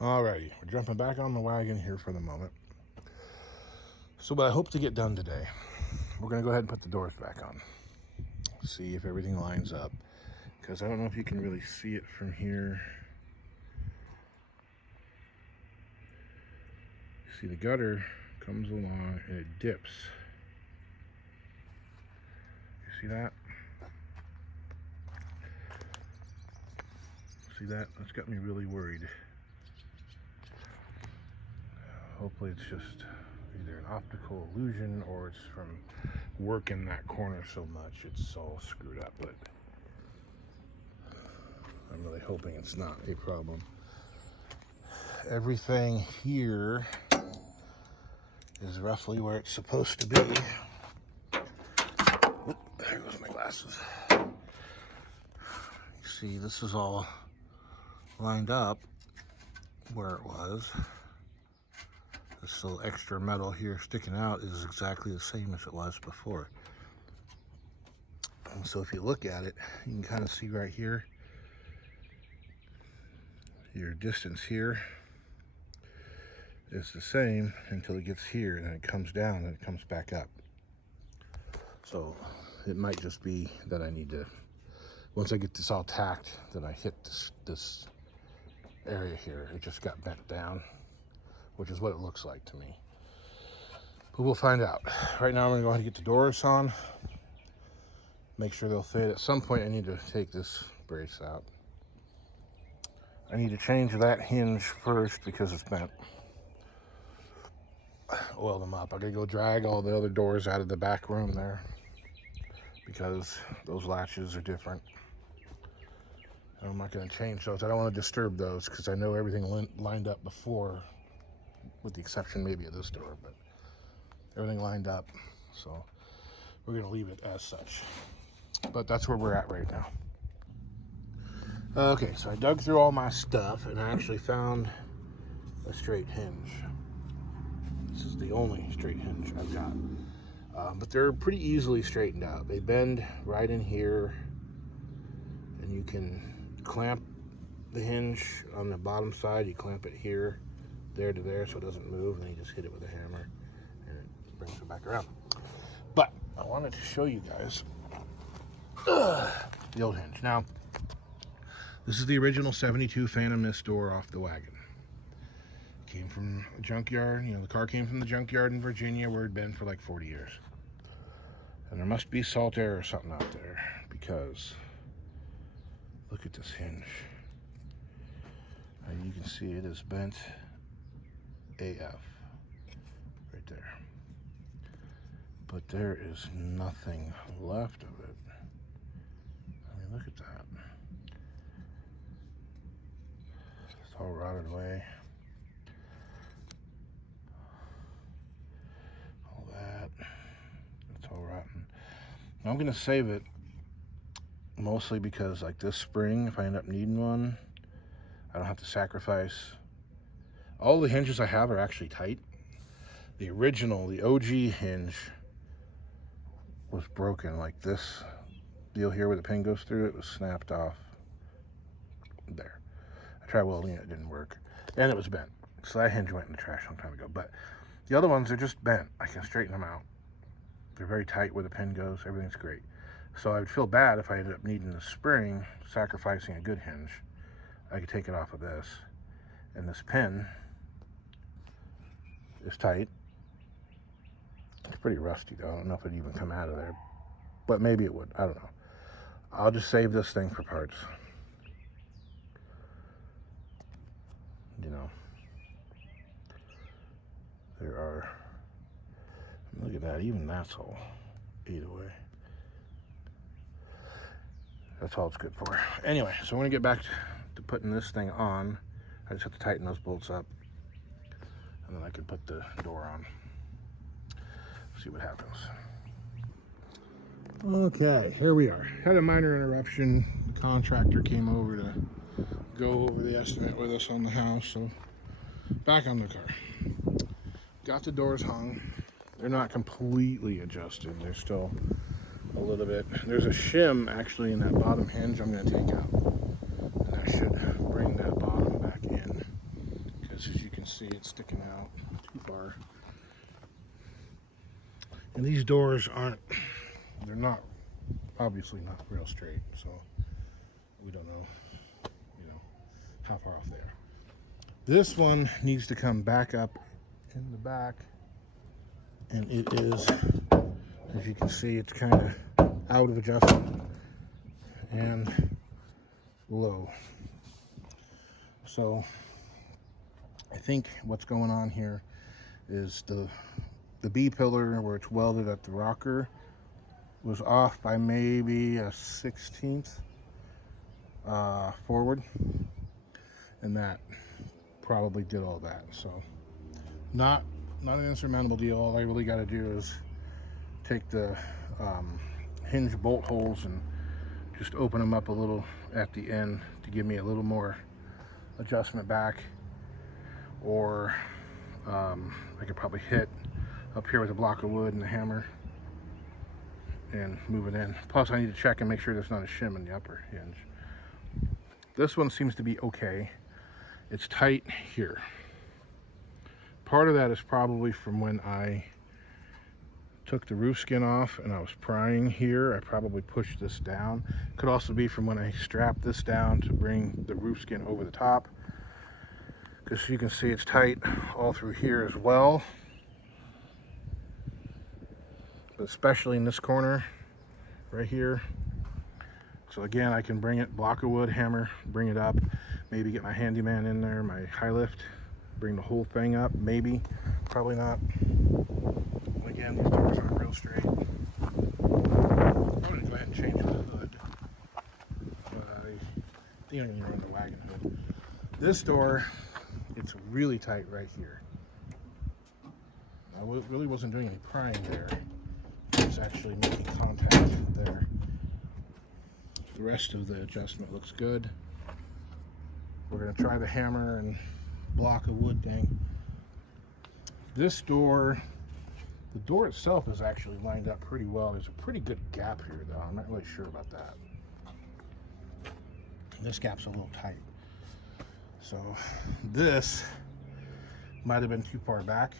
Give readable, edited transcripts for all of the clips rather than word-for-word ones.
Alrighty, we're jumping back on the wagon here for the moment. So what I hope to get done today, we're going to go ahead and put the doors back on. See if everything lines up. Because I don't know if you can really see it from here. See, the gutter comes along and it dips. You see that? See that? That's got me really worried. Hopefully it's just either an optical illusion or it's from working that corner so much it's all screwed up, but I'm really hoping it's not a problem. Everything here is roughly where it's supposed to be. Oop, there goes my glasses. You see, this is all lined up where it was. This little extra metal here sticking out is exactly the same as it was before. And so if you look at it, you can kind of see right here, your distance here is the same until it gets here, and then it comes down and it comes back up. So it might just be that I need to, once I get this all tacked, that I hit this area here. It just got bent down, which is what it looks like to me. But we'll find out. Right now I'm gonna go ahead and get the doors on, make sure they'll fit. At some point I need to take this brace out. I need to change that hinge first because it's bent. Oil them up. I gotta go drag all the other doors out of the back room there because those latches are different. I'm not gonna change those. I don't want to disturb those because I know everything lined up before, with the exception maybe of this door, but everything lined up, so we're gonna leave it as such. But that's where we're at right now. Okay, so I dug through all my stuff and I actually found a straight hinge. This is the only straight hinge I've got, but they're pretty easily straightened out. They bend right in here, and you can clamp the hinge on the bottom side. You clamp it here, there to there, so it doesn't move, and then you just hit it with a hammer and it brings it back around. But I wanted to show you guys the old hinge. Now, this is the original 72 Phantom Mist door off the wagon. Came from a junkyard. You know, the car came from the junkyard in Virginia where it'd been for like 40 years. And there must be salt air or something out there, because look at this hinge. And you can see it is bent AF right there. But there is nothing left of it. I mean, look at that. It's all rotted away. All that. It's all rotten. Now I'm gonna save it mostly because, like, this spring, if I end up needing one, I don't have to sacrifice. All the hinges I have are actually tight. The original, the OG hinge was broken. Like this deal here where the pin goes through, it was snapped off there. I tried welding it, it didn't work. And it was bent. So that hinge went in the trash some time ago. But the other ones are just bent. I can straighten them out. They're very tight where the pin goes. Everything's great. So I would feel bad if I ended up needing the spring, sacrificing a good hinge. I could take it off of this. And this pin is tight. It's pretty rusty though. I don't know if it'd even come out of there. But maybe it would. I don't know. I'll just save this thing for parts. You know. There are... Look at that. Even that's all ate away. That's all it's good for. Anyway, so I'm going to get back to putting this thing on. I just have to tighten those bolts up. And then I can put the door on. See what happens. Okay, here we are. Had a minor interruption. The contractor came over to go over the estimate with us on the house. So back on the car. Got the doors hung. They're not completely adjusted. They're still a little bit. There's a shim actually in that bottom hinge I'm going to take out. And that should bring that bottom back in. see it's sticking out too far. And these doors they're not, obviously not real straight, so we don't know, how far off they are. This one needs to come back up in the back, and it is, as you can see, it's kind of out of adjustment and low. So I think what's going on here is the B pillar where it's welded at the rocker was off by maybe a 1/16 forward, and that probably did all that. So not an insurmountable deal. All I really got to do is take the hinge bolt holes and just open them up a little at the end to give me a little more adjustment back, or I could probably hit up here with a block of wood and a hammer and move it in. Plus I need to check and make sure there's not a shim in the upper hinge. This one seems to be okay. It's tight here. Part of that is probably from when I took the roof skin off and I was prying here. I probably pushed this down. Could also be from when I strapped this down to bring the roof skin over the top, because you can see it's tight all through here as well, but especially in this corner right here. So again, I can bring it, block of wood, hammer, bring it up, maybe get my handyman in there, my high lift, bring the whole thing up, maybe, probably not. Again, these doors aren't real straight. I'm going to go ahead and change the hood. I think I'm going to run the wagon hood. This door, it's really tight right here. I really wasn't doing any prying there. I was actually making contact there. The rest of the adjustment looks good. We're going to try the hammer and block of wood thing. This door, the door itself is actually lined up pretty well. There's a pretty good gap here though. I'm not really sure about that. This gap's a little tight. So this might have been too far back.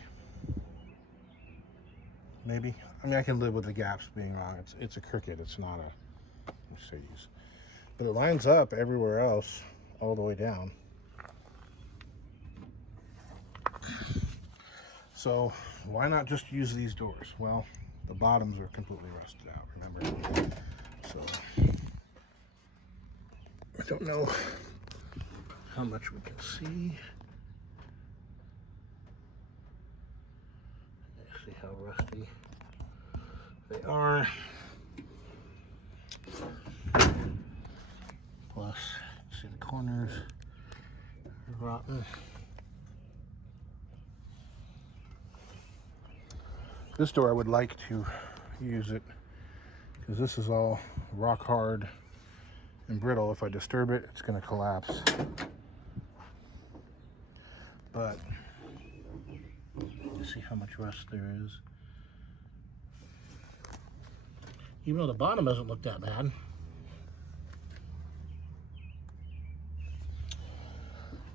Maybe. I mean, I can live with the gaps being wrong. It's a Cricket. It's not a Mercedes. But it lines up everywhere else all the way down. So why not just use these doors? Well, the bottoms are completely rusted out, remember? So I don't know how much we can see. Let's see how rusty they are. Plus, see the corners are rotten. This door I would like to use it because this is all rock hard and brittle. If I disturb it, it's going to collapse. But you see how much rust there is. Even though the bottom doesn't look that bad.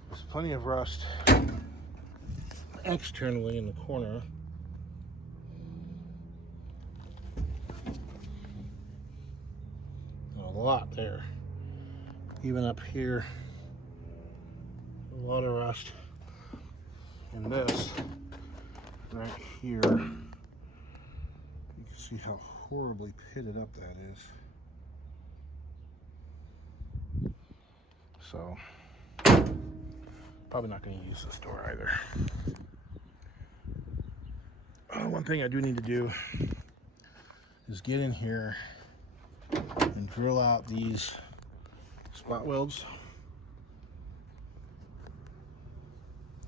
There's plenty of rust externally in the corner. A lot there. Even up here, a lot of rust. And this right here, you can see how horribly pitted up that is. So probably not going to use this door either. One thing I do need to do is get in here and drill out these spot welds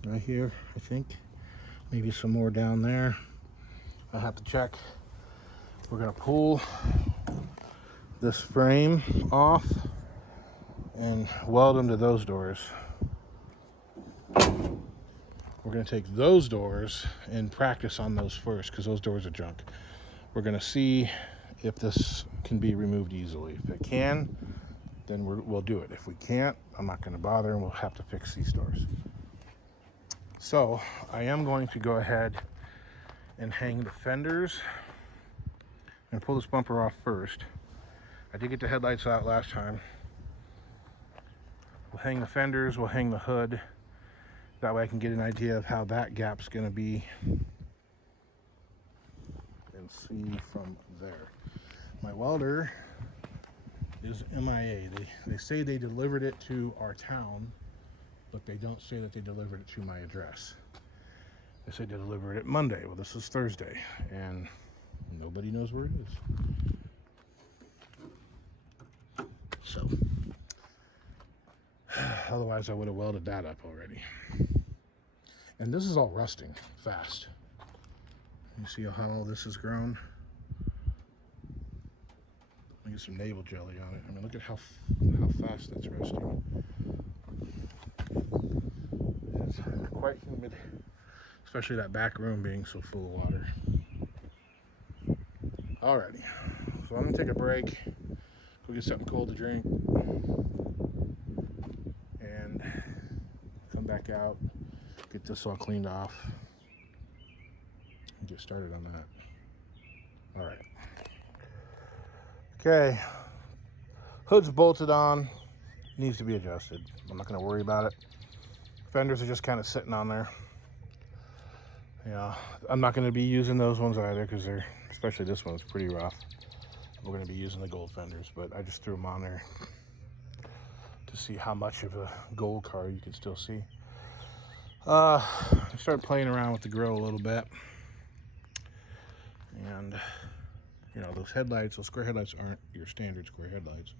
right here. I think maybe some more down there. I have to check. We're going to pull this frame off and weld them to those doors. We're going to take those doors and practice on those first, because those doors are junk. We're going to see if this can be removed easily. If it can, then we'll do it. If we can't, I'm not going to bother, and we'll have to fix these doors. So I am going to go ahead and hang the fenders and pull this bumper off first. I did get the headlights out last time. We'll hang the fenders, we'll hang the hood. That way I can get an idea of how that gap's gonna be and see from there. My welder is MIA. They say they delivered it to our town, but they don't say that they delivered it to my address. They say they delivered it Monday. Well, this is Thursday, and nobody knows where it is. So, otherwise I would have welded that up already. And this is all rusting fast. You see how all this has grown? Let me get some navel jelly on it. I mean, look at how fast that's rusting. It's quite humid, especially that back room being so full of water. Alrighty, so I'm gonna take a break, go get something cold to drink, and come back out, get this all cleaned off, and get started on that. Alright. Okay, hood's bolted on, needs to be adjusted. I'm not gonna worry about it. Fenders are just kind of sitting on there. Yeah, I'm not gonna be using those ones either because they're, especially this one's pretty rough. We're gonna be using the gold fenders, but I just threw them on there to see how much of a gold car you can still see. I started playing around with the grill a little bit, and you know, those headlights, those square headlights aren't your standard square headlights.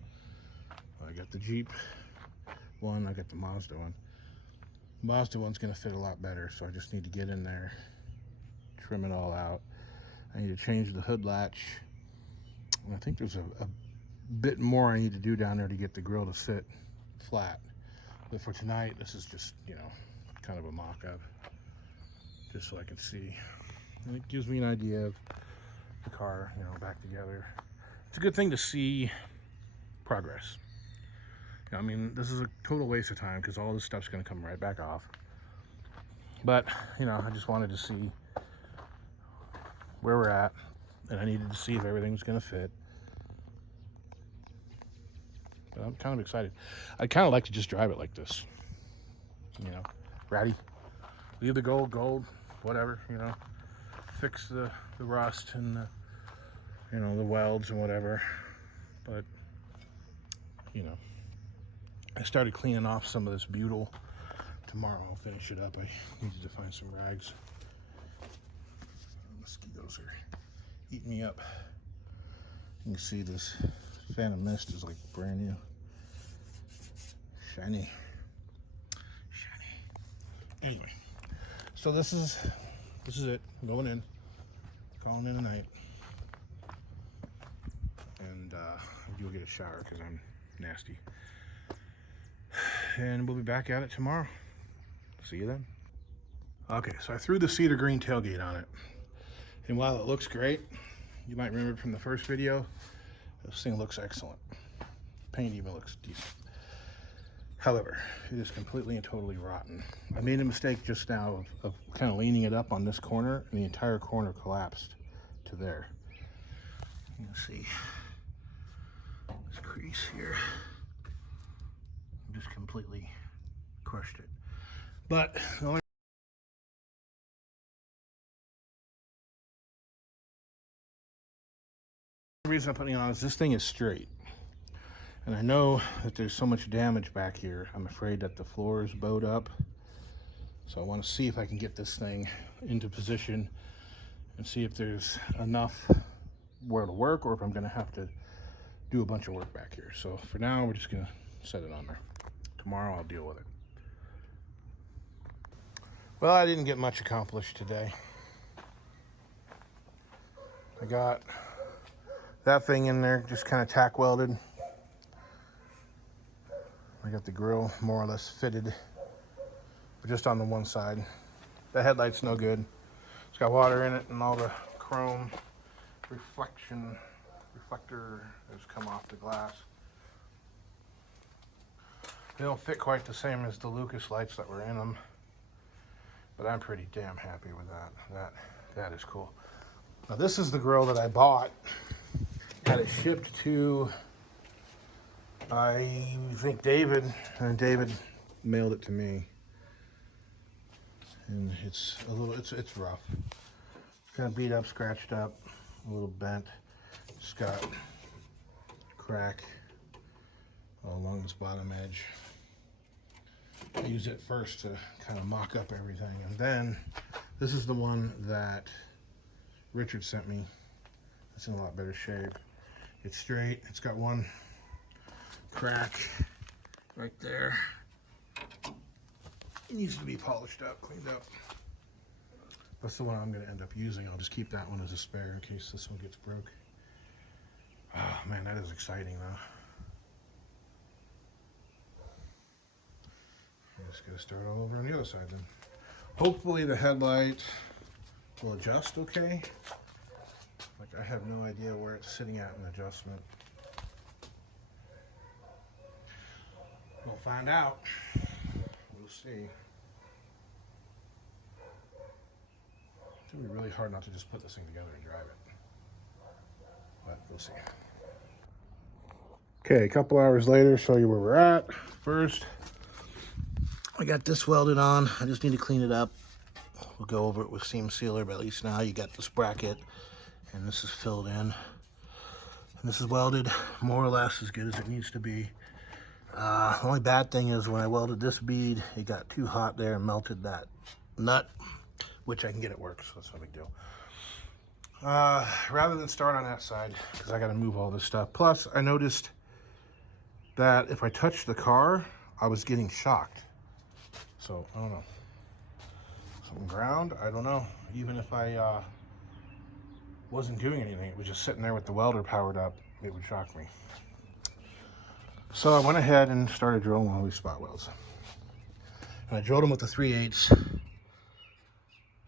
I got the Jeep one, I got the Mazda one. Mazda one's gonna fit a lot better, so I just need to get in there, trim it all out. I need to change the hood latch, and I think there's a bit more I need to do down there to get the grill to sit flat. But for tonight, this is just, you know, kind of a mock-up, just so I can see. And it gives me an idea of the car, you know, back together. It's a good thing to see progress. I mean, this is a total waste of time because all this stuff's going to come right back off. But, you know, I just wanted to see where we're at, and I needed to see if everything was going to fit. But I'm kind of excited. I'd kind of like to just drive it like this. You know, ratty. Leave the gold, whatever, you know. Fix the rust and the, you know, the welds and whatever. But, you know, I started cleaning off some of this butyl. Tomorrow I'll finish it up. I needed to find some rags. Mosquitoes are eating me up. You can see this Phantom Mist is like brand new. Shiny. Anyway, so this is it. I'm going in. Calling in a night. And you'll get a shower because I'm nasty. And we'll be back at it tomorrow. See you then. Okay, so I threw the cedar green tailgate on it. And while it looks great, you might remember it from the first video, this thing looks excellent. Paint even looks decent. However, it is completely and totally rotten. I made a mistake just now of kind of leaning it up on this corner, and the entire corner collapsed to there. You can see this crease here. Just completely crushed it. But the only reason I'm putting it on is this thing is straight. And I know that there's so much damage back here. I'm afraid that the floor is bowed up. So I want to see if I can get this thing into position and see if there's enough where to work or if I'm going to have to do a bunch of work back here. So for now, we're just going to set it on there. Tomorrow I'll deal with it. Well, I didn't get much accomplished today. I got that thing in there, just kind of tack welded. I got the grill more or less fitted, but just on the one side. The headlight's no good. It's got water in it, and all the chrome reflector has come off the glass. They don't fit quite the same as the Lucas lights that were in them. But I'm pretty damn happy with that. That is cool. Now this is the grill that I bought. Had it shipped to, I think, David, and David mailed it to me. And it's a little, it's rough. Kind of beat up, scratched up, a little bent. It's got crack along this bottom edge. I use it first to kind of mock up everything, and then this is the one that Richard sent me. It's in a lot better shape. It's straight. It's got one crack right there. It needs to be polished up, cleaned up. That's the one I'm going to end up using. I'll just keep that one as a spare in case this one gets broke. Oh man, that is exciting though. I'm just going to start all over on the other side then. Hopefully the headlight will adjust okay. Like, I have no idea where it's sitting at in adjustment. We'll find out. We'll see. It's going to be really hard not to just put this thing together and drive it. But we'll see. Okay, a couple hours later, show you where we're at. First, I got this welded on. I just need to clean it up. We'll go over it with seam sealer, but at least now you got this bracket and this is filled in. And this is welded more or less as good as it needs to be. The only bad thing is when I welded this bead, it got too hot there and melted that nut, which I can get at work, so that's no big deal. Rather than start on that side, because I got to move all this stuff. Plus, I noticed that if I touched the car, I was getting shocked. So, I don't know. Something ground? I don't know. Even if I wasn't doing anything, it was just sitting there with the welder powered up, it would shock me. So I went ahead and started drilling all these spot welds. And I drilled them with the 3/8.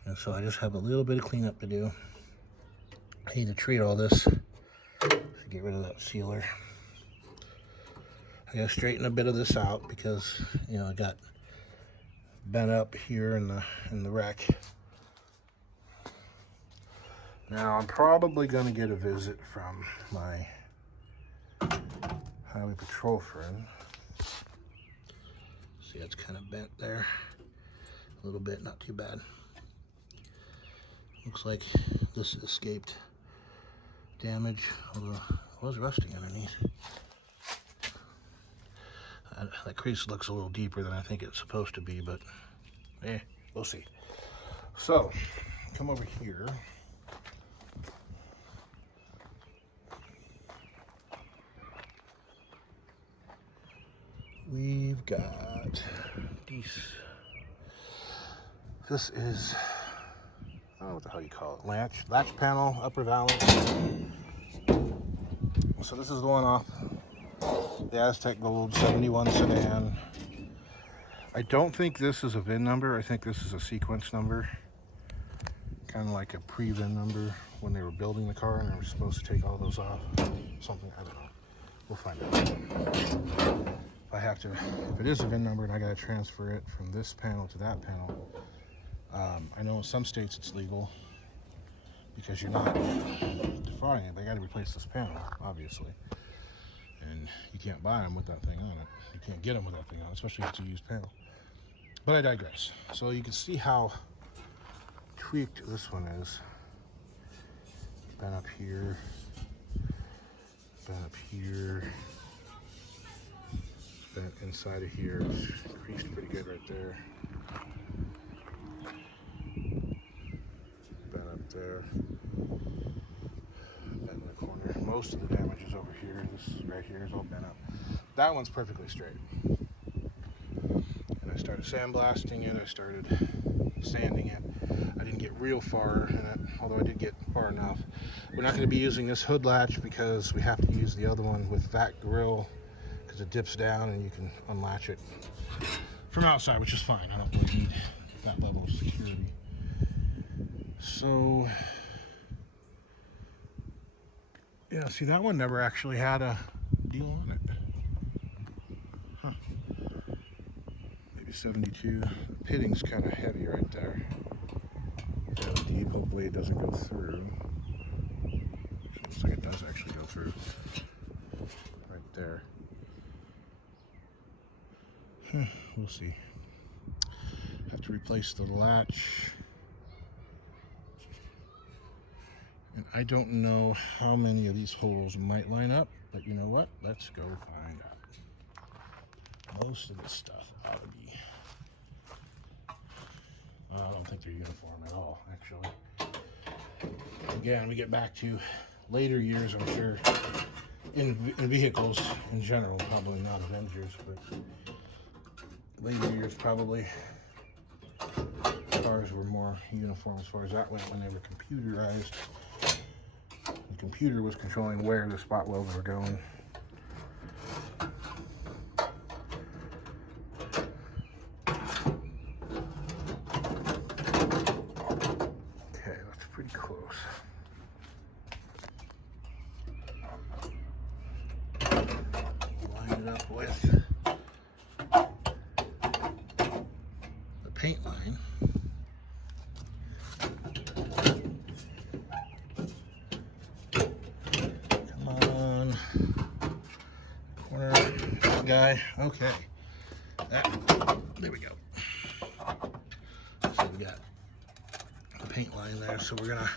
And so I just have a little bit of cleanup to do. I need to treat all this to get rid of that sealer. I gotta straighten a bit of this out because, you know, I got bent up here in the wreck. Now I'm probably gonna get a visit from my highway patrol friend. See, it's kind of bent there a little bit, not too bad. Looks like this escaped damage, although it was rusting underneath. That crease looks a little deeper than I think it's supposed to be, but we'll see. So, come over here. We've got these. This is, I don't know what the hell you call it, latch panel, upper valance. So this is the one off the Aztec Gold 71 sedan. I don't think this is a VIN number. I think this is a sequence number. Kind of like a pre-VIN number when they were building the car and they were supposed to take all those off. Something, I don't know. We'll find out. If it is a VIN number and I gotta transfer it from this panel to that panel, I know in some states it's legal because you're not defrauding it. They gotta replace this panel, obviously. And you can't buy them with that thing on it. You can't get them with that thing on, especially if it's a used panel. But I digress. So you can see how tweaked this one is. Bent up here, bent up here, bent inside of here. It's creased pretty good right there. Bent up there. Bent in the corner. Most of the damage is over here. This right here is all bent up. That one's perfectly straight. And I started sandblasting it. I started sanding it. I didn't get real far in it, although I did get far enough. We're not going to be using this hood latch because we have to use the other one with that grill because it dips down and you can unlatch it from outside, which is fine. I don't really need that level of security. So, yeah, see, that one never actually had a deal on it. Huh. Maybe Maybe 72. The pitting's kind of heavy right there. Kind of deep. Hopefully it doesn't go through. It looks like it does actually go through. Right there. We'll see. Have to replace the latch. And I don't know how many of these holes might line up, but you know what? Let's go find out. Most of this stuff ought to be. I don't think they're uniform at all, actually. Again, we get back to later years, I'm sure, in vehicles in general, probably not Avengers, but later years probably cars were more uniform as far as that went when they were computerized. The computer was controlling where the spot welds were going. Okay, that's pretty close. Line it up with the paint line. Guy. Okay. There we go. So we got the paint line there. So we're gonna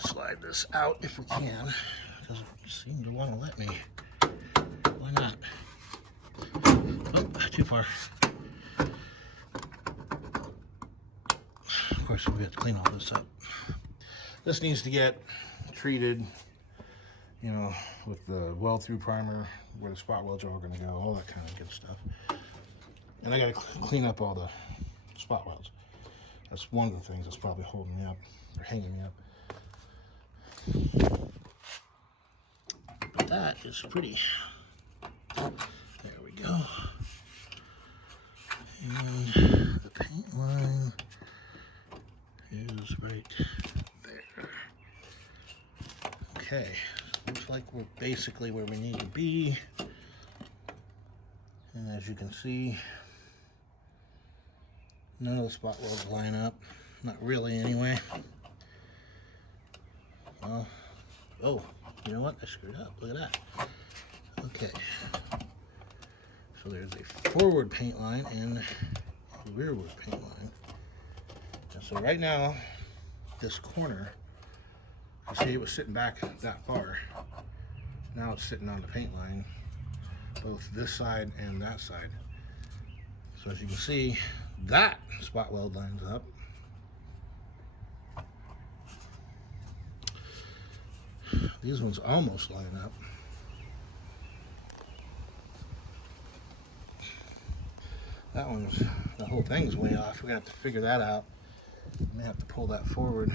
slide this out if we can. It doesn't seem to want to let me. Why not? Oh, too far. Of course, we have to clean all this up. This needs to get treated, you know, with the weld through primer, where the spot welds are all going to go, all that kind of good stuff. And I got to clean up all the spot welds. That's one of the things that's probably holding me up or hanging me up. But that is pretty. There we go. And the paint line is right there. Okay. Looks like we're basically where we need to be. And as you can see, none of the spot welds line up. Not really, anyway. Well, oh, you know what? I screwed up. Look at that. Okay. So there's a forward paint line and a rearward paint line. And so right now, this corner, you see it was sitting back that far. Now it's sitting on the paint line, both this side and that side. So as you can see, that spot weld lines up. These ones almost line up. That one's, the whole thing's way off. We're gonna have to figure that out. I may have to pull that forward.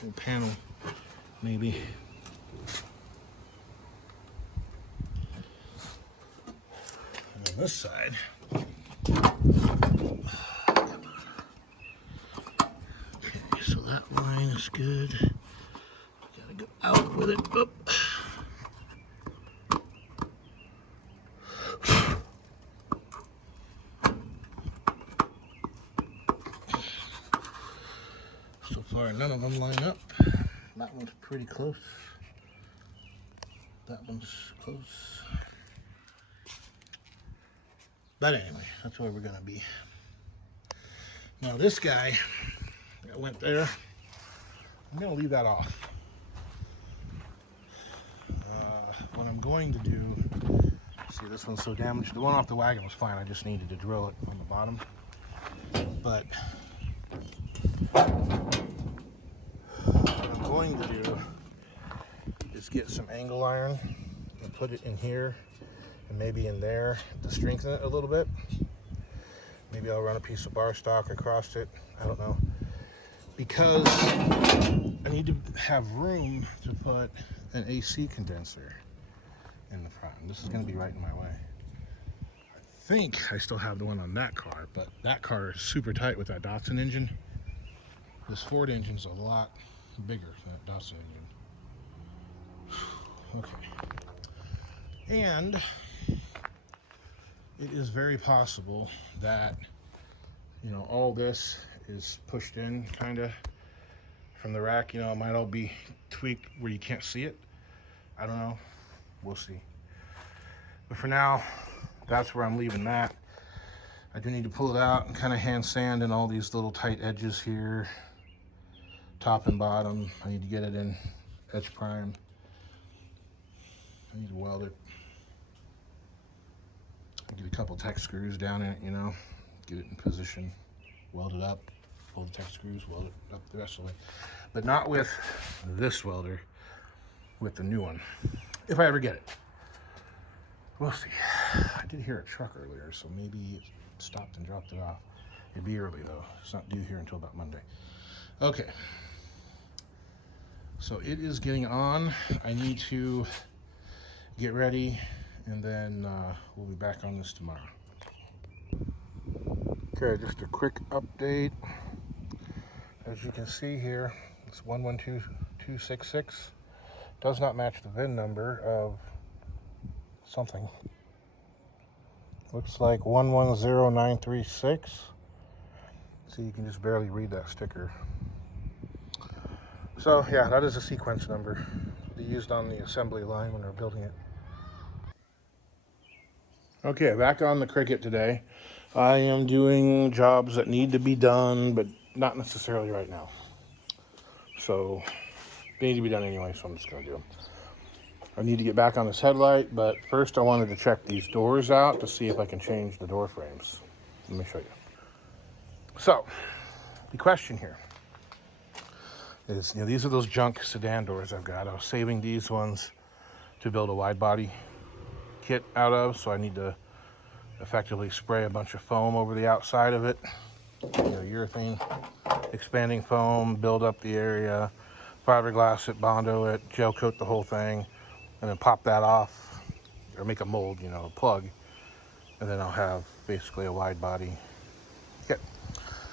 Whole panel, maybe. And on this side, come on. Okay, so that line is good. Gotta go out with it. Oop. So far, none of them line up. That one's pretty close. That one's close. But anyway, that's where we're gonna be. Now this guy that went there, I'm gonna leave that off. What I'm going to do, see this one's so damaged. The one off the wagon was fine. I just needed to drill it on the bottom. But what I'm going to do is get some angle iron and put it in here and maybe in there to strengthen it a little bit. Maybe I'll run a piece of bar stock across it. I don't know. Because I need to have room to put an AC condenser in the front. And this is going to be right in my way. I think I still have the one on that car, but that car is super tight with that Datsun engine. This Ford engine's a lot bigger than that Datsun engine. Okay. And it is very possible that, you know, all this is pushed in kind of from the rack. You know, it might all be tweaked where you can't see it. I don't know. We'll see. But for now, that's where I'm leaving that. I do need to pull it out and kind of hand sand in all these little tight edges here, top and bottom. I need to get it in edge prime. I need to weld it. Get a couple Tech screws down in it, you know, get it in position, weld it up, pull the Tech screws, weld it up the rest of the way. But not with this welder, with the new one, if I ever get it. We'll see. I did hear a truck earlier, so maybe it stopped and dropped it off. It'd be early though. It's not due here until about Monday. Okay. So it is getting on. I need to get ready, and then we'll be back on this tomorrow. Okay, just a quick update. As you can see here, it's 112266. Does not match the VIN number of something. Looks like 110936. So you can just barely read that sticker. So yeah, that is a sequence number they used on the assembly line when they're building it. Okay, back on the Cricket today. I am doing jobs that need to be done, but not necessarily right now. So they need to be done anyway, so I'm just gonna do them. I need to get back on this headlight, but first I wanted to check these doors out to see if I can change the door frames. Let me show you. So, the question here is, you know, these are those junk sedan doors I've got. I was saving these ones to build a wide body kit out of, so I need to effectively spray a bunch of foam over the outside of it. You know, urethane, expanding foam, build up the area, fiberglass it, Bondo it, gel coat the whole thing, and then pop that off, or make a mold, you know, a plug, and then I'll have basically a wide body kit.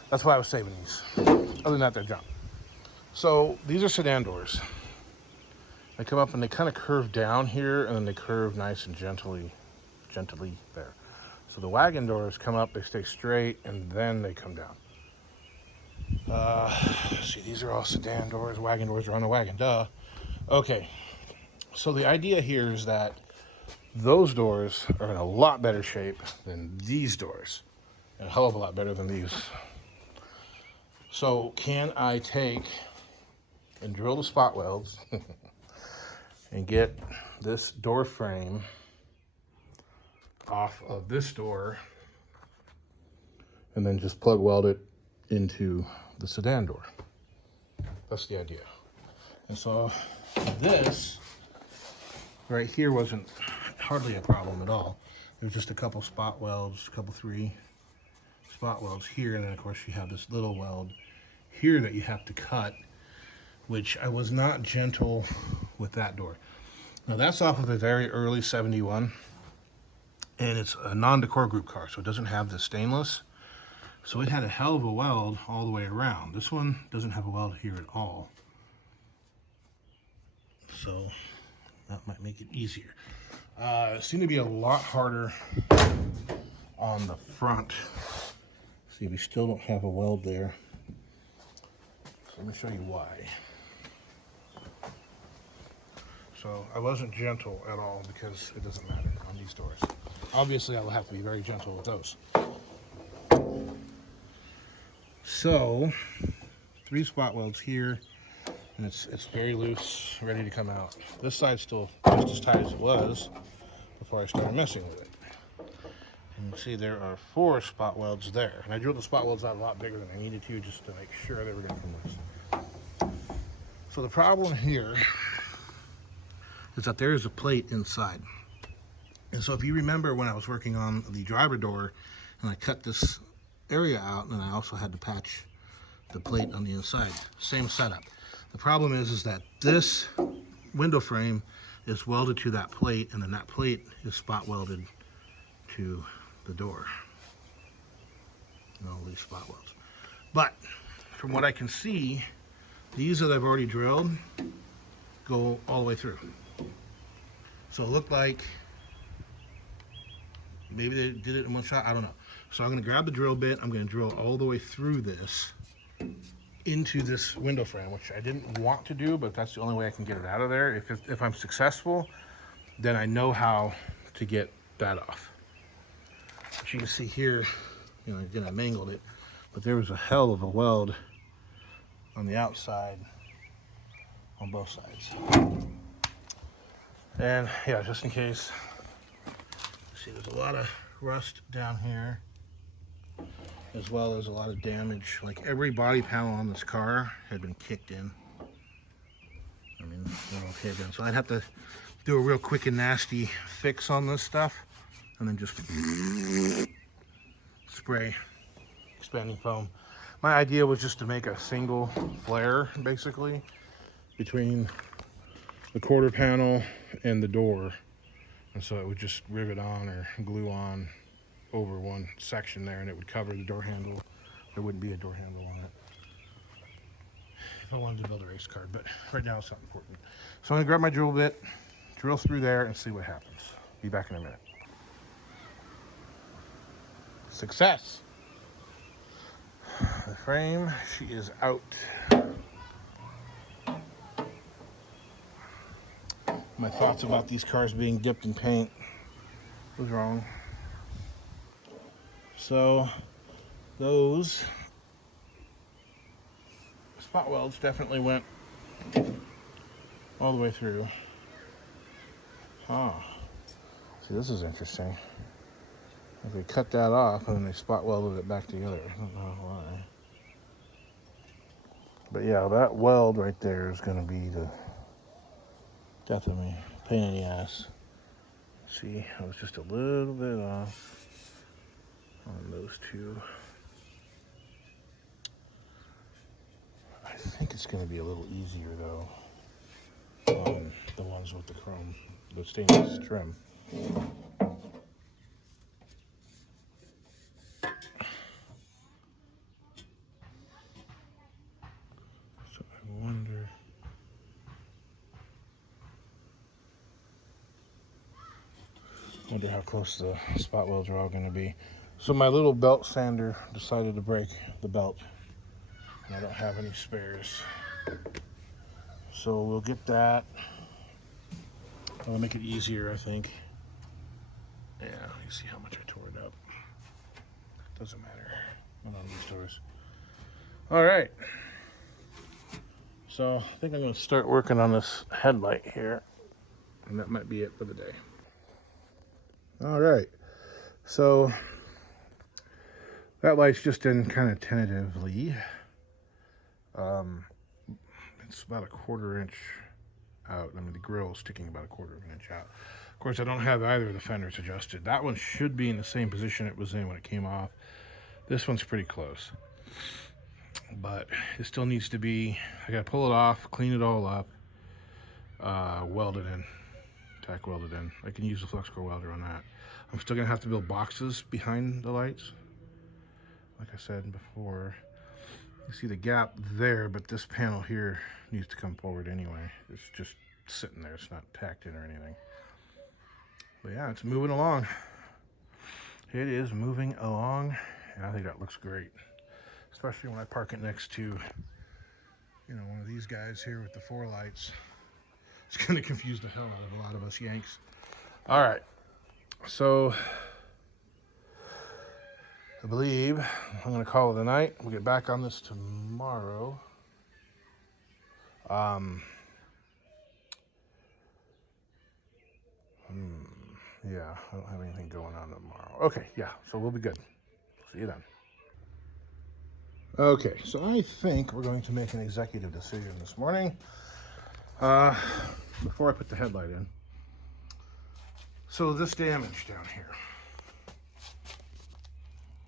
That's why I was saving these. Other than that, they're junk. So these are sedan doors. They come up and they kind of curve down here, and then they curve nice and gently there. So the wagon doors come up, they stay straight, and then they come down. See, these are all sedan doors. Wagon doors are on the wagon, duh. Okay, so the idea here is that those doors are in a lot better shape than these doors, and a hell of a lot better than these. So can I take and drill the spot welds and get this door frame off of this door and then just plug weld it into the sedan door? That's the idea. And so this right here wasn't hardly a problem at all. There's just a couple spot welds, three spot welds here, and then of course you have this little weld here that you have to cut, which I was not gentle with that door. Now that's off of a very early 71, and it's a non-decor group car, so it doesn't have the stainless. So it had a hell of a weld all the way around. This one doesn't have a weld here at all. So that might make it easier. It seemed to be a lot harder on the front. See, we still don't have a weld there. So let me show you why. So I wasn't gentle at all because it doesn't matter on these doors. Obviously, I will have to be very gentle with those. So, 3 spot welds here, and it's very loose, ready to come out. This side's still just as tight as it was before I started messing with it. And you see there are 4 spot welds there. And I drilled the spot welds out a lot bigger than I needed to, just to make sure they were going to come loose. So the problem here is that there is a plate inside. And so if you remember when I was working on the driver door and I cut this area out, and I also had to patch the plate on the inside, same setup. The problem is that this window frame is welded to that plate, and then that plate is spot welded to the door. And all these spot welds. But from what I can see, these that I've already drilled go all the way through. So it looked like Maybe they did it in one shot, I don't know. So I'm gonna grab the drill bit, I'm gonna drill all the way through this into this window frame, which I didn't want to do, but that's the only way I can get it out of there. If I'm successful, then I know how to get that off. But you can see here, you know, again, I mangled it, but there was a hell of a weld on the outside on both sides. And yeah, just in case, see there's a lot of rust down here, as well as a lot of damage. Like every body panel on this car had been kicked in. I mean, they're okay then. So I'd have to do a real quick and nasty fix on this stuff, and then just spray expanding foam. My idea was just to make a single flare, basically, between the quarter panel and the door. And so it would just rivet on or glue on over one section there, and it would cover the door handle. There wouldn't be a door handle on it if I wanted to build a race car, but right now it's not important. So I'm gonna grab my drill bit, drill through there, and see what happens. Be back in a minute. Success! The frame, she is out. My thoughts about these cars being dipped in paint was wrong. So those spot welds definitely went all the way through. See, this is interesting. If they cut that off and then they spot welded it back together. I don't know why. But yeah, that weld right there is going to be the death of me. Pain in the ass. See, I was just a little bit off on those two. I think it's going to be a little easier though on the ones with the chrome, the stainless trim. So I wonder how close the spot welds are all going to be. So my little belt sander decided to break the belt, and I don't have any spares. So we'll get that. That'll make it easier, I think. Yeah, you see how much I tore it up. Doesn't matter. One on these doors. All right. So I think I'm going to start working on this headlight here, and that might be it for the day. All right. So that light's just in kind of tentatively. It's about a 1/4 inch out. I mean, the grill's sticking about a 1/4 inch out. Of course, I don't have either of the fenders adjusted. That one should be in the same position it was in when it came off. This one's pretty close, but it still needs to be, I gotta pull it off, clean it all up, weld it in, tack weld it in. I can use the flux core welder on that. I'm still gonna have to build boxes behind the lights. Like I said before, you see the gap there, but this panel here needs to come forward anyway. It's just sitting there, it's not tacked in or anything. But yeah, it's moving along. It is moving along, and I think that looks great. Especially when I park it next to, you know, one of these guys here with the 4 lights. It's gonna confuse the hell out of a lot of us Yanks. All right, so I believe I'm gonna call it a night. We'll get back on this tomorrow. Yeah, I don't have anything going on tomorrow. Okay, yeah, so we'll be good. See you then. Okay, so I think we're going to make an executive decision this morning. Before I put the headlight in. So this damage down here.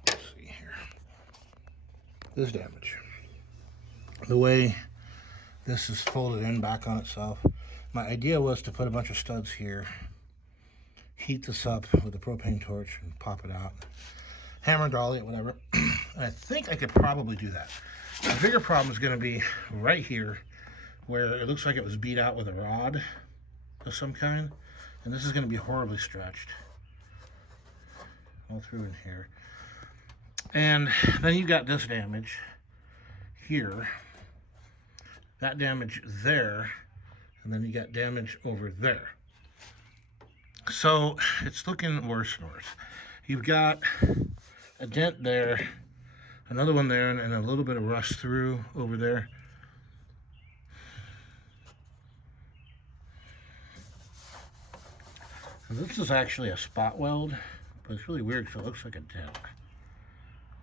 Let's see here. This damage. The way this is folded in back on itself. My idea was to put a bunch of studs here, heat this up with a propane torch and pop it out. Hammer dolly it, whatever. And I think I could probably do that. The bigger problem is going to be right here, where it looks like it was beat out with a rod of some kind, and this is going to be horribly stretched. all through in here. And then you got this damage here, that damage there, and then you got damage over there. So it's looking worse and worse. You've got a dent there, another one there, and a little bit of rust through over there. And this is actually a spot weld, but it's really weird because it looks like a dent.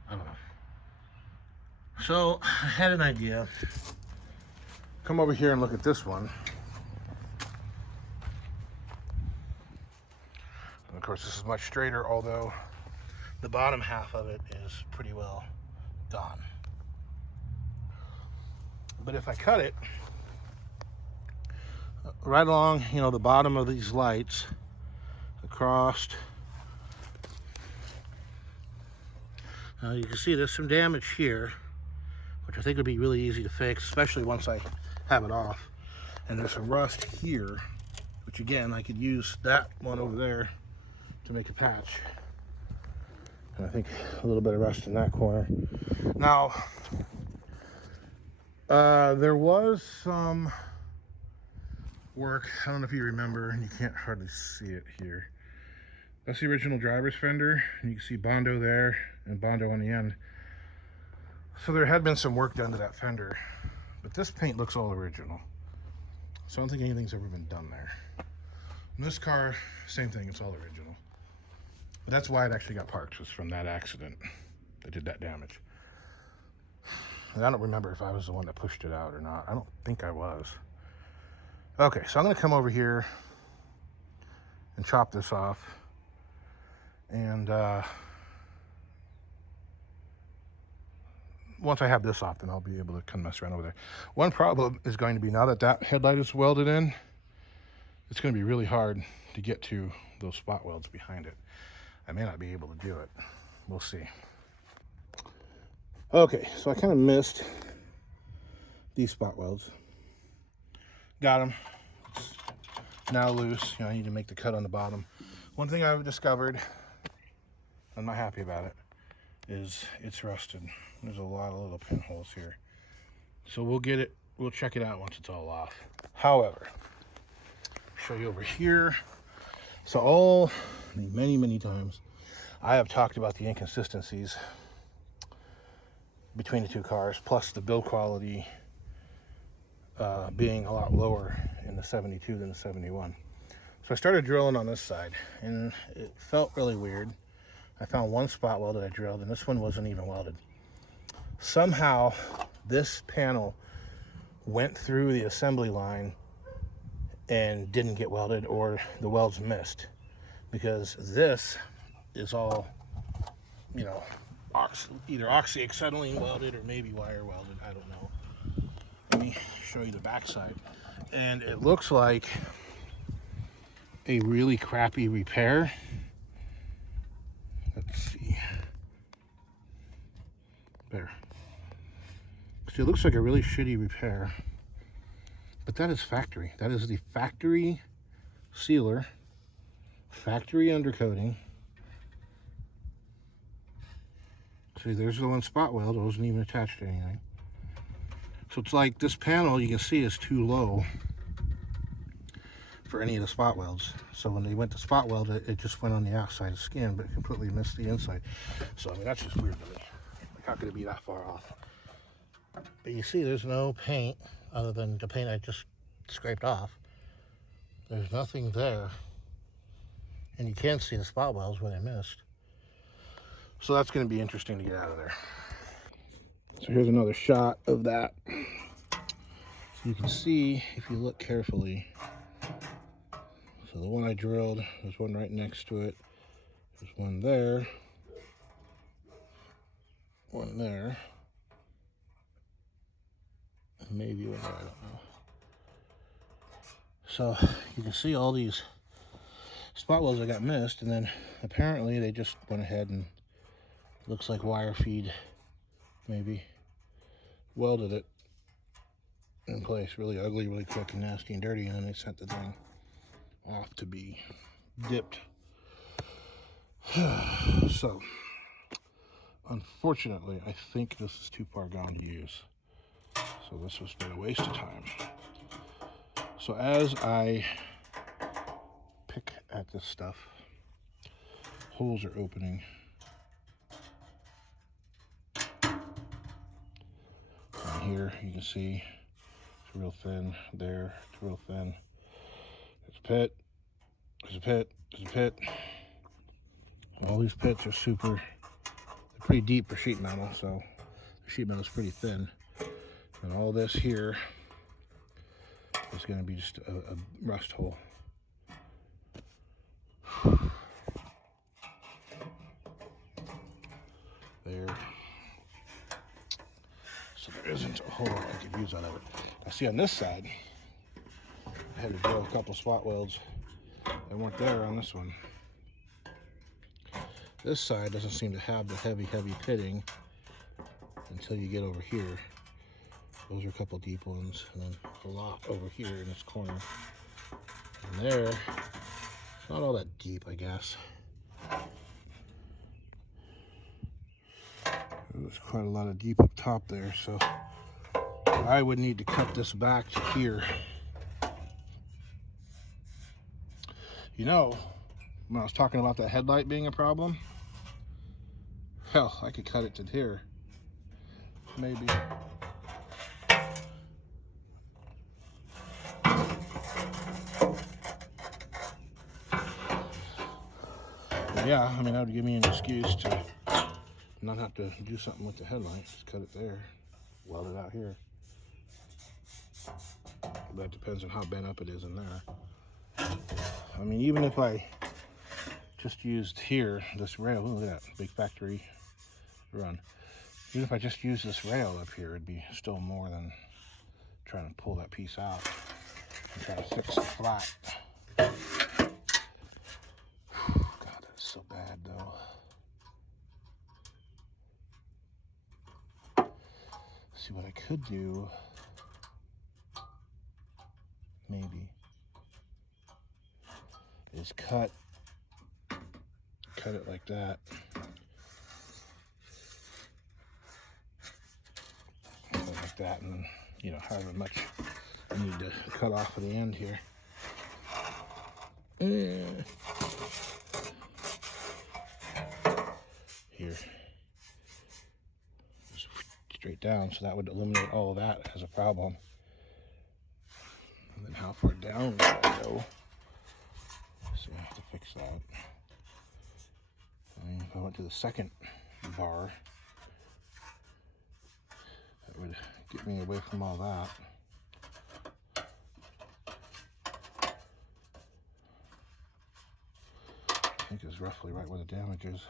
I don't know. So I had an idea. Come over here and look at this one. And of course, this is much straighter, although the bottom half of it is pretty well gone. But if I cut it right along, you know, the bottom of these lights, across, now you can see there's some damage here, which I think would be really easy to fix, especially once I have it off. And there's some rust here, which again, I could use that one over there to make a patch. And I think a little bit of rust in that corner. Now, there was some work, I don't know if you remember, and you can't hardly see it here. That's the original driver's fender, and you can see Bondo there and Bondo on the end. So there had been some work done to that fender, but this paint looks all original. So I don't think anything's ever been done there. And this car, same thing, it's all original. But that's why it actually got parked, was from that accident that did that damage. And I don't remember if I was the one that pushed it out or not. I don't think I was. Okay, so I'm gonna come over here and chop this off. And once I have this off, then I'll be able to come mess around over there. One problem is going to be, now that that headlight is welded in, it's going to be really hard to get to those spot welds behind it. I may not be able to do it. We'll see. Okay, so I kind of missed these spot welds. Got them. It's now loose. You know, I need to make the cut on the bottom. One thing I've discovered, I'm not happy about it, is it's rusted. There's a lot of little pinholes here. So we'll get it, we'll check it out once it's all off. However, show you over here. So many times, I have talked about the inconsistencies between the two cars, plus the build quality being a lot lower in the 72 than the 71. So I started drilling on this side, and it felt really weird. I found one spot weld that I drilled, and this one wasn't even welded. Somehow, this panel went through the assembly line and didn't get welded, or the welds missed, because this is all, you know, either oxyacetylene welded or maybe wire welded. I don't know. Let me show you the backside, and it looks like a really crappy repair. Let's see. There. So it looks like a really shitty repair, but that is factory. That is the factory sealer, factory undercoating. See, there's the one spot weld. It wasn't even attached to anything. So it's like this panel, you can see, is too low for any of the spot welds. So when they went to spot weld, it just went on the outside of the skin, but completely missed the inside. So I mean, that's just weird to me. Like, how could it be that far off? But you see, there's no paint other than the paint I just scraped off. There's nothing there, and you can see the spot welds where they missed. So that's going to be interesting to get out of there. So here's another shot of that. So you can see, if you look carefully, so the one I drilled, there's one right next to it. There's one there. One there. And maybe one there, I don't know. So you can see all these spot welds that got missed, and then apparently they just went ahead and, looks like wire feed, maybe, welded it in place really ugly, really quick and nasty and dirty, and then they sent the thing off to be dipped. So, unfortunately, I think this is too far gone to use. So this was been a waste of time. So as I pick at this stuff, holes are opening. And here you can see it's real thin. There, it's real thin. There's a pit. There's a pit. There's a pit. All these pits are they're pretty deep for sheet metal, so the sheet metal is pretty thin. And all this here is going to be just a rust hole. There. So there isn't a whole lot I could use out of it. Now see on this side, I had to drill a couple spot welds that weren't there on this one. This side doesn't seem to have the heavy pitting until you get over here. Those are a couple deep ones, and then a lot over here in this corner. And there, it's not all that deep, I guess. There's quite a lot of deep up top there, so I would need to cut this back to here. You know, when I was talking about that headlight being a problem, hell, I could cut it to here. Maybe. Yeah, I mean, that would give me an excuse to not have to do something with the headlight. Just cut it there, weld it out here. That depends on how bent up it is in there. I mean, even if I just used here, this rail, look at that, big factory run. Even if I just used this rail up here, it'd be still more than trying to pull that piece out and try to fix it flat. God, that's so bad though. See what I could do, maybe, is cut it like that. Cut it like that, and then, you know, however much I need to cut off at the end here. Here. Just straight down, so that would eliminate all of that as a problem. And then how far down do I go? So I have to fix that. And if I went to the second bar, that would get me away from all that. I think it's roughly right where the damage is.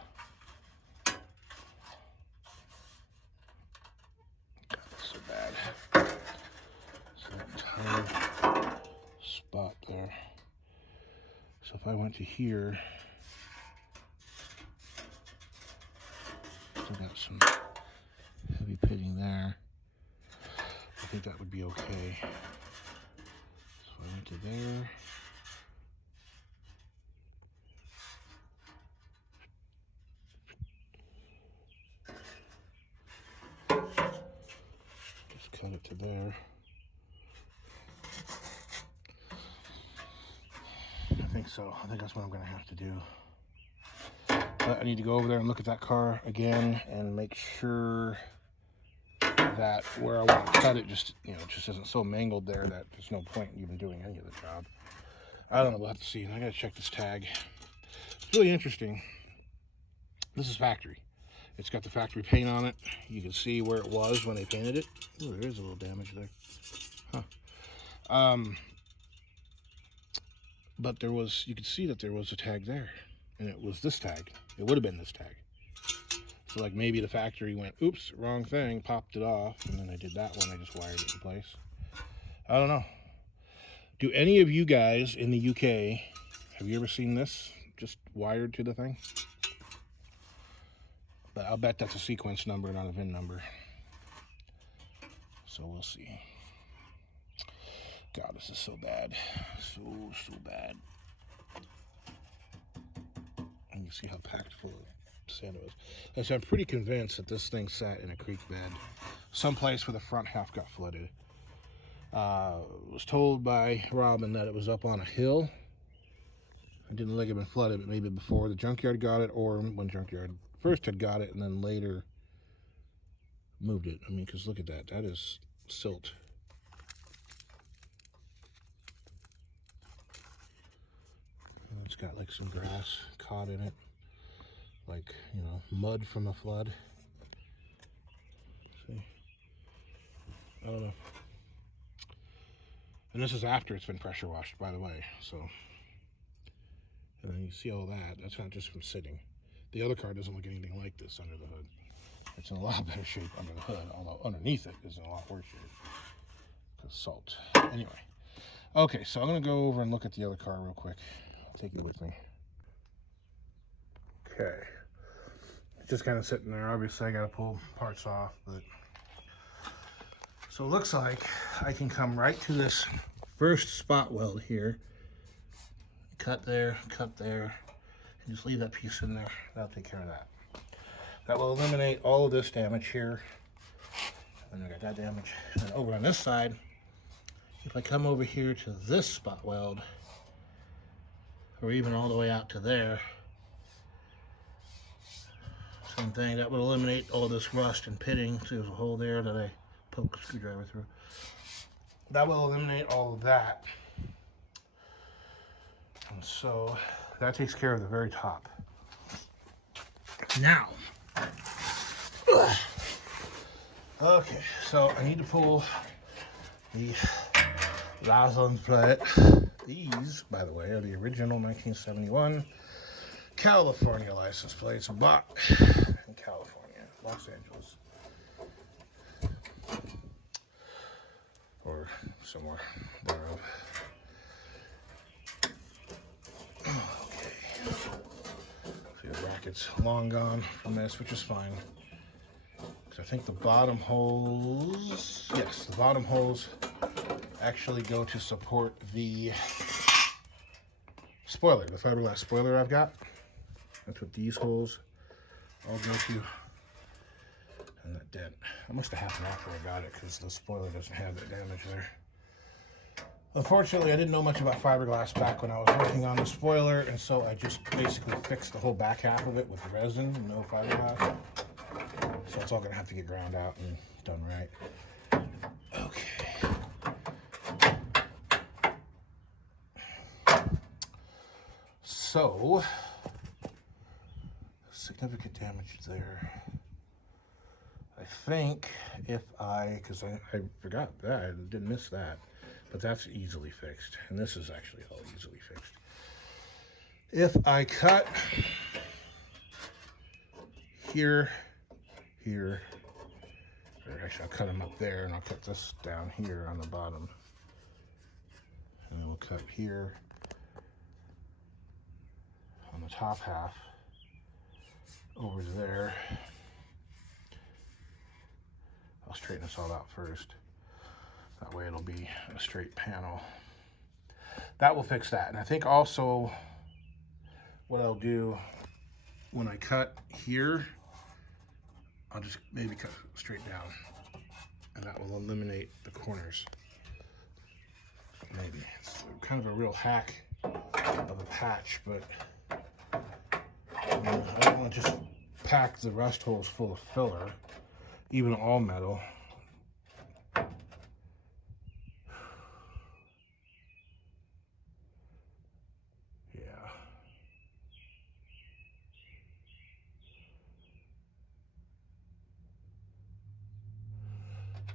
God, that's so bad. So that entire spot there. So if I went to here, still got some heavy pitting there. I think that would be okay. So I went to there. Just cut it to there. I think so. I think that's what I'm gonna have to do. But I need to go over there and look at that car again and make sure that where I want to cut it just, you know, just isn't so mangled there that there's no point in even doing any of the job. I don't know, we'll have to see. I gotta check this tag. It's really interesting. This is factory. It's got the factory paint on it. You can see where it was when they painted it. Oh, there is a little damage there. Huh. But there was, you could see that there was a tag there. And it was this tag. It would have been this tag. So like maybe the factory went, oops, wrong thing, popped it off, and then I did that one, I just wired it in place. I don't know. Do any of you guys in the UK, have you ever seen this just wired to the thing? But I'll bet that's a sequence number, not a VIN number. So we'll see. God, this is so bad. So bad. And you see how packed full of sand it was. And so I'm pretty convinced that this thing sat in a creek bed, someplace where the front half got flooded. Was told by Robin that it was up on a hill. It didn't look like it had been flooded, but maybe before the junkyard got it, or when junkyard first had got it and then later moved it. I mean, because look at that. That is silt. And it's got like some grass caught in it, like, you know, mud from a flood. See? I don't know. And this is after it's been pressure washed, by the way. So, and then you see all that. That's not just from sitting. The other car doesn't look anything like this under the hood. It's in a lot better shape under the hood, although underneath it is in a lot worse shape. Because salt. Anyway. Okay, so I'm going to go over and look at the other car real quick. I'll take you with me. Okay. It's just kind of sitting there. Obviously, I got to pull parts off, but... So it looks like I can come right to this first spot weld here. Cut there, and just leave that piece in there. That'll take care of that. That will eliminate all of this damage here. And then I got that damage. And over on this side, if I come over here to this spot weld, or even all the way out to there, same thing, that would eliminate all this rust and pitting. See, there's a hole there that I poke a screwdriver through. That will eliminate all of that. And so that takes care of the very top. Now, okay, so I need to pull the license plate. These, by the way, are the original 1971 California license plates bought in California, Los Angeles, or somewhere thereof. Okay. See, the bracket's long gone from this, which is fine. Because I think the bottom holes, yes, the bottom holes actually go to support the spoiler, the fiberglass spoiler I've got. That's what these holes all go to. And that dent. That must have happened after I got it because the spoiler doesn't have that damage there. Unfortunately, I didn't know much about fiberglass back when I was working on the spoiler, and so I just basically fixed the whole back half of it with resin, no fiberglass. So it's all gonna have to get ground out and done right. Okay. So, significant damage there. I think if because I forgot that, I didn't miss that, but that's easily fixed. And this is actually all easily fixed. If I cut here, or actually I'll cut them up there, and I'll cut this down here on the bottom. And then we'll cut here on the top half over there. I'll straighten this all out first. That way it'll be a straight panel. That will fix that. And I think also what I'll do when I cut here, I'll just maybe cut straight down. And that will eliminate the corners. Maybe. It's kind of a real hack of a patch, but I don't want to just pack the rust holes full of filler, even all metal. Yeah.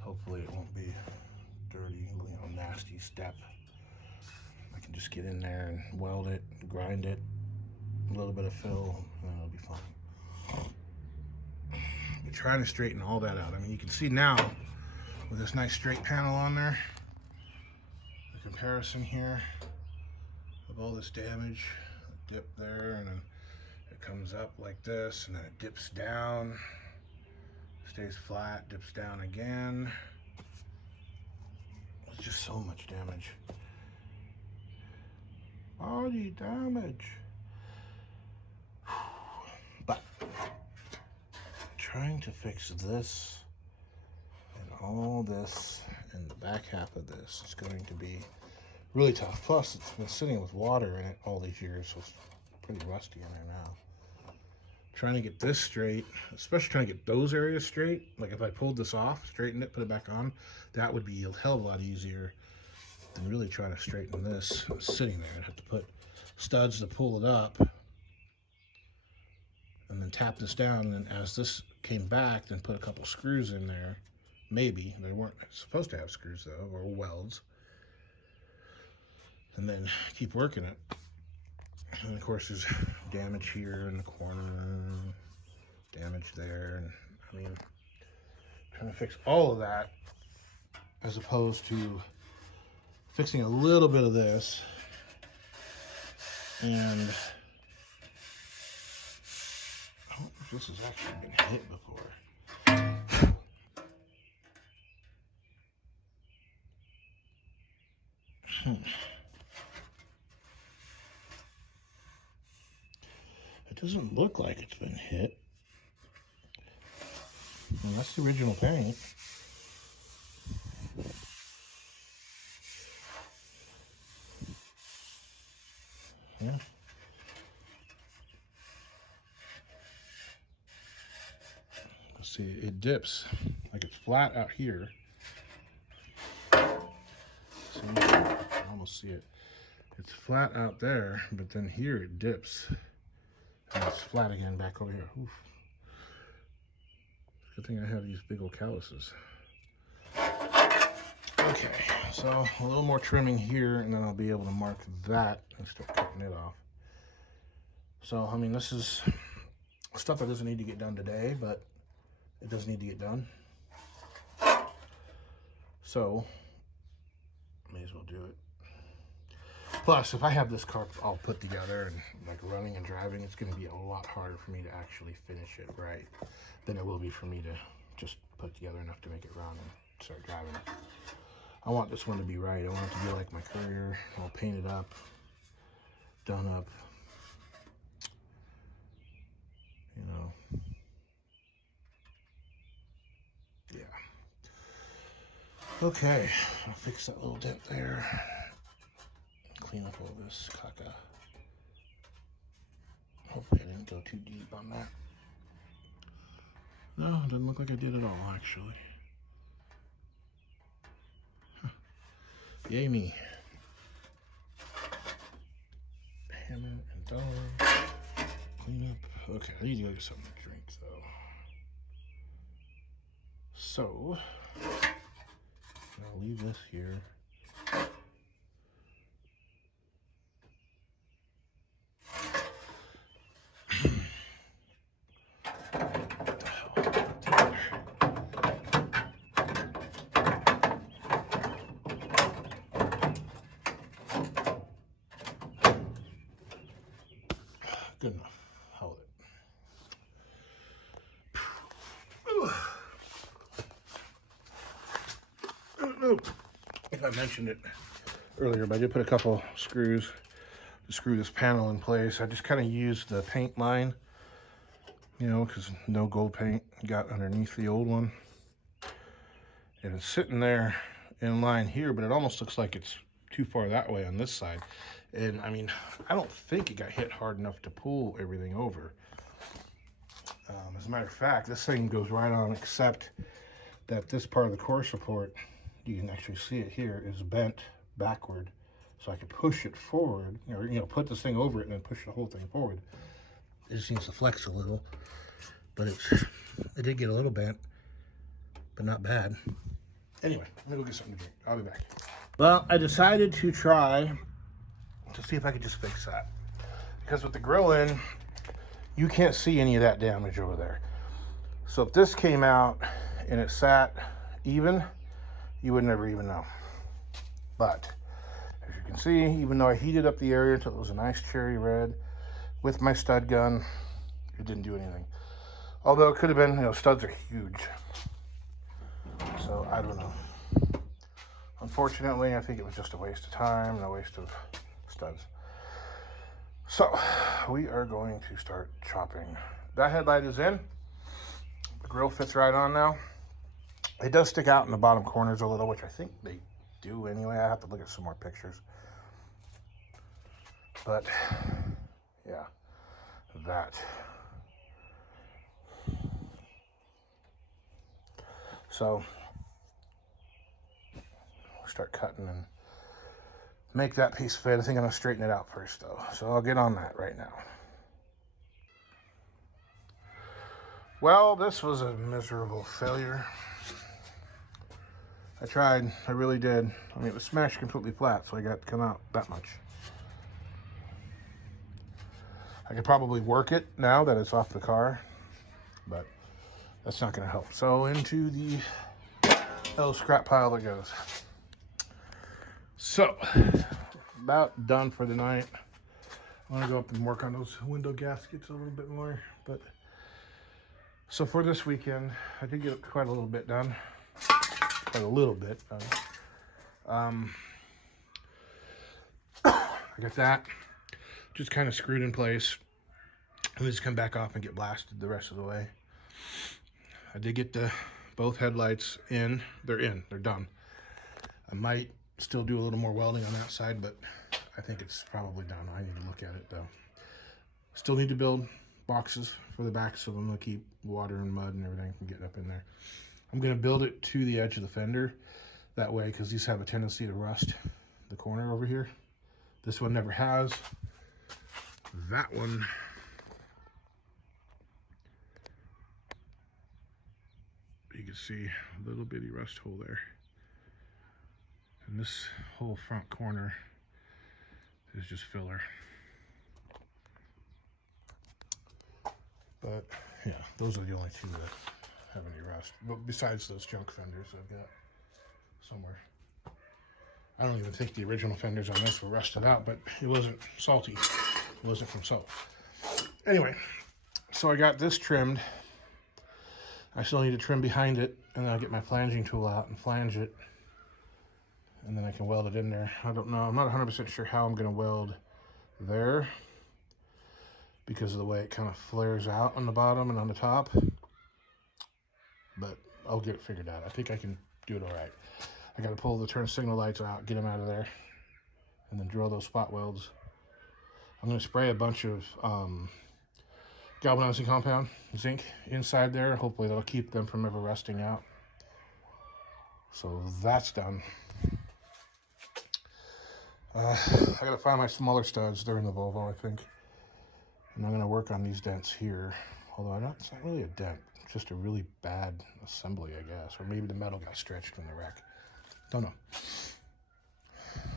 Hopefully it won't be dirty, nasty step. I can just get in there and weld it, grind it, a little bit of fill, and it'll be fine. But trying to straighten all that out. I mean, you can see now with this nice straight panel on there, the comparison here of all this damage. A dip there, and then it comes up like this, and then it dips down, stays flat, dips down again. It's just so much damage. Body damage. trying to fix this and all this, and the back half of this is going to be really tough. Plus, it's been sitting with water in it all these years, so it's pretty rusty in there now. Trying to get this straight, especially trying to get those areas straight. Like if I pulled this off, straighten it, put it back on, that would be a hell of a lot easier than really trying to straighten this sitting there. I'd have to put studs to pull it up and then tap this down, and then as this came back, then put a couple screws in there. Maybe. They weren't supposed to have screws though, or welds. And then keep working it. And of course there's damage here in the corner, damage there, and I mean, trying to fix all of that as opposed to fixing a little bit of this. And I don't know if this has actually been hit before. It doesn't look like it's been hit. And that's the original paint. Yeah. See, it dips. Like it's flat out here. See, you can almost see it. It's flat out there, but then here it dips. And it's flat again back over here. Oof. Good thing I have these big old calluses. Okay, so a little more trimming here, and then I'll be able to mark that and start cutting it off. So, I mean, this is stuff that doesn't need to get done today, but it does need to get done. So, may as well do it. Plus, if I have this car all put together and like running and driving, it's going to be a lot harder for me to actually finish it right than it will be for me to just put together enough to make it run and start driving it. I want this one to be right. I want it to be like my Courier, all painted up, done up, you know. Yeah. Okay, I'll fix that little dent there. Clean up all this caca. Hopefully I didn't go too deep on that. No, it doesn't look like I did at all, actually. Huh. Yay me. Hammer and dollar. Clean up. Okay, I need to go get something to drink, though. So, I'll leave this here. Good enough. Hold it. I don't know if I mentioned it earlier, but I did put a couple screws to screw this panel in place. I just kind of used the paint line, you know, because no gold paint got underneath the old one. And it's sitting there in line here, but it almost looks like it's too far that way on this side. And I mean, I don't think it got hit hard enough to pull everything over. As a matter of fact, this thing goes right on, except that this part of the core support, you can actually see it here, is bent backward. So I could push it forward, or, you know, put this thing over it and then push the whole thing forward. It just needs to flex a little, but it did get a little bent, but not bad. Anyway, let me go get something to drink. I'll be back. Well, I decided to try to see if I could just fix that. Because with the grill in, you can't see any of that damage over there. So if this came out and it sat even, you would never even know. But as you can see, even though I heated up the area until it was a nice cherry red with my stud gun, it didn't do anything. Although it could have been, you know, studs are huge. So I don't know. Unfortunately, I think it was just a waste of time and a waste of studs. So we are going to start chopping. That headlight is in. grill fits right on now. It does stick out in the bottom corners a little, which I think they do anyway. I have to look at some more pictures. But yeah, that. So we'll start cutting and make that piece fit. I think I'm gonna straighten it out first though. So I'll get on that right now. Well, this was a miserable failure. I tried, I really did. I mean, it was smashed completely flat, so I got to come out that much. I could probably work it now that it's off the car, but that's not gonna help. So into the little scrap pile it goes. So, about done for the night. I'm gonna go up and work on those window gaskets a little bit more, but so for this weekend, I did get quite a little bit done. Quite a little bit done. I got that just kind of screwed in place. And just come back off and get blasted the rest of the way. I did get both headlights in. They're in. They're done. I might still do a little more welding on that side, but I think it's probably done. I need to look at it though. Still need to build boxes for the back so I'm going to keep water and mud and everything from getting up in there. I'm going to build it to the edge of the fender that way because these have a tendency to rust the corner over here. This one never has. That one, you can see a little bitty rust hole there. And this whole front corner is just filler. But yeah, those are the only two that have any rust. But besides those junk fenders I've got somewhere. I don't even think the original fenders on this were rusted out, but it wasn't salty. It wasn't from salt. Anyway, so I got this trimmed. I still need to trim behind it, and then I'll get my flanging tool out and flange it. And then I can weld it in there. I don't know. I'm not 100% sure how I'm going to weld there because of the way it kind of flares out on the bottom and on the top. But I'll get it figured out. I think I can do it all right. I got to pull the turn signal lights out, get them out of there, and then drill those spot welds. I'm going to spray a bunch of galvanizing compound, zinc, inside there. Hopefully that'll keep them from ever rusting out. So that's done. I got to find my smaller studs. They're in the Volvo, I think. And I'm going to work on these dents here. Although it's not really a dent. It's just a really bad assembly, I guess. Or maybe the metal got stretched in the wreck. Don't know.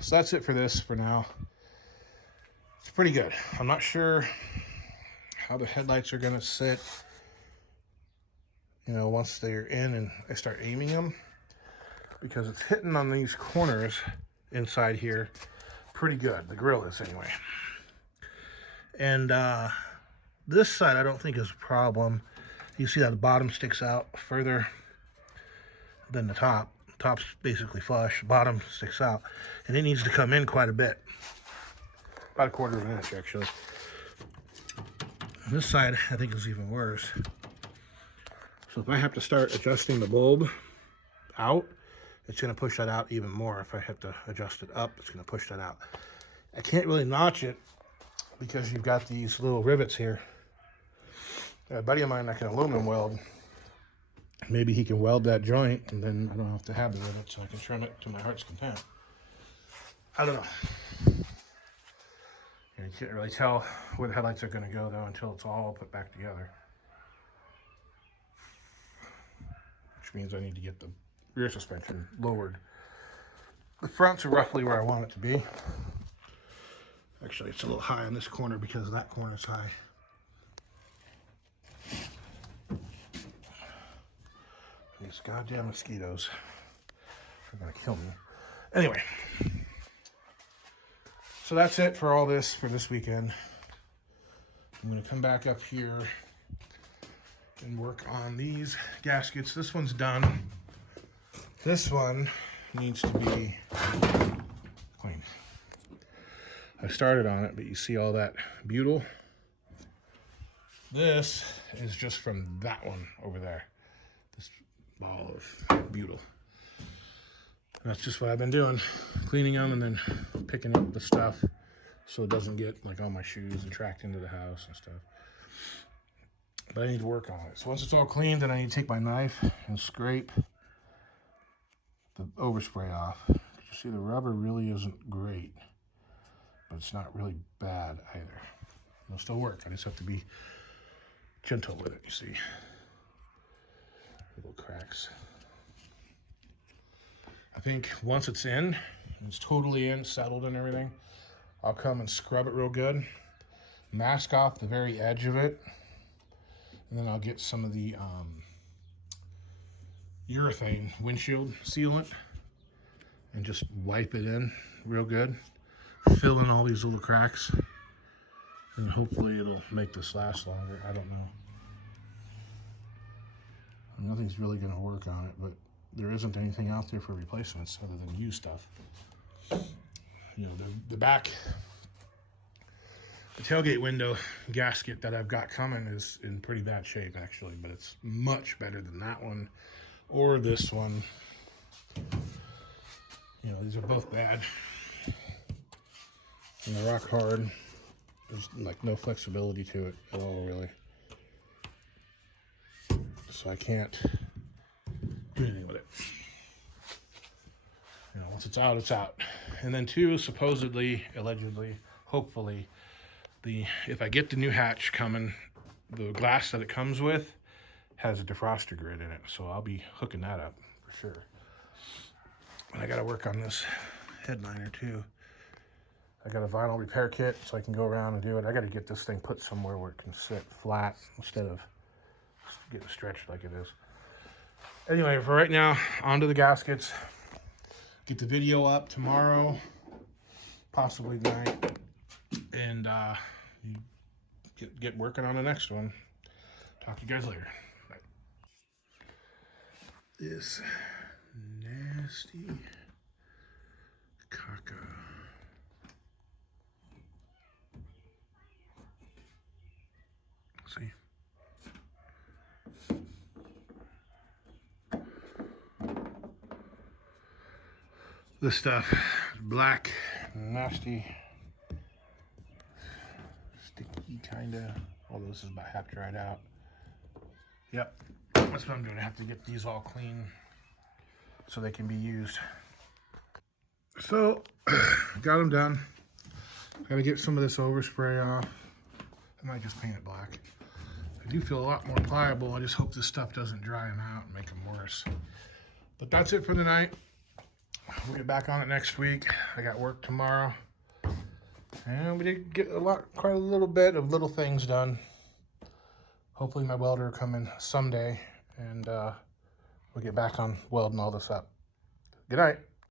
So that's it for this for now. It's pretty good. I'm not sure how the headlights are going to sit, you know, once they're in and I start aiming them, because it's hitting on these corners inside here pretty good. The grill is anyway. And this side I don't think is a problem. You see how the bottom sticks out further than the top. Top's basically flush, bottom sticks out, and it needs to come in quite a bit. About 1/4 of an inch actually. This side I think is even worse. So if I have to start adjusting the bulb out, it's going to push that out even more. If I have to adjust it up, it's going to push that out. I can't really notch it because you've got these little rivets here. A buddy of mine that can aluminum weld, maybe he can weld that joint and then I don't have to have the rivet, so I can trim it to my heart's content. I don't know. You can't really tell where the headlights are going to go though until it's all put back together. Which means I need to get the rear suspension lowered. The fronts are roughly where I want it to be. Actually, it's a little high on this corner because that corner is high. These goddamn mosquitoes are gonna kill me. Anyway, so that's it for all this for this weekend. I'm gonna come back up here and work on these gaskets. This one's done. This one needs to be clean. I started on it, but you see all that butyl? This is just from that one over there. ball of butyl. And that's just what I've been doing, cleaning them and then picking up the stuff so it doesn't get like on my shoes and tracked into the house and stuff. But I need to work on it. So once it's all cleaned, then I need to take my knife and scrape the overspray off. You see the rubber really isn't great, but it's not really bad either. It'll still work. I just have to be gentle with it, you see. Little cracks. I think once it's in, it's totally in, settled and everything, I'll come and scrub it real good, mask off the very edge of it, and then I'll get some of the urethane windshield sealant and just wipe it in real good, fill in all these little cracks, and hopefully it'll make this last longer. I don't know. Nothing's really going to work on it, but there isn't anything out there for replacements other than used stuff. You know, the back, the tailgate window gasket that I've got coming is in pretty bad shape actually, but it's much better than that one or this one. You know, these are both bad. And they're rock hard. There's like no flexibility to it at all, really. So I can't do anything with it. You know, once it's out, it's out. And then two, supposedly, allegedly, hopefully, if I get the new hatch coming, the glass that it comes with has a defroster grid in it. So I'll be hooking that up for sure. And I gotta work on this headliner too. I got a vinyl repair kit so I can go around and do it. I gotta get this thing put somewhere where it can sit flat instead of getting stretched like it is. Anyway, for right now, onto the gaskets. Get the video up tomorrow, possibly tonight, and get working on the next one. Talk to you guys later. Bye. This nasty caca. See? This stuff, black, nasty, sticky kinda, although this is about half dried out. Yep, that's what I'm doing. I have to get these all clean so they can be used. So, got them done. Gotta get some of this overspray off. I might just paint it black. I do feel a lot more pliable. I just hope this stuff doesn't dry them out and make them worse. But that's it for the night. We'll get back on it next week. I got work tomorrow. And we did get quite a little bit of little things done. Hopefully my welder will come in someday and we'll get back on welding all this up. Good night.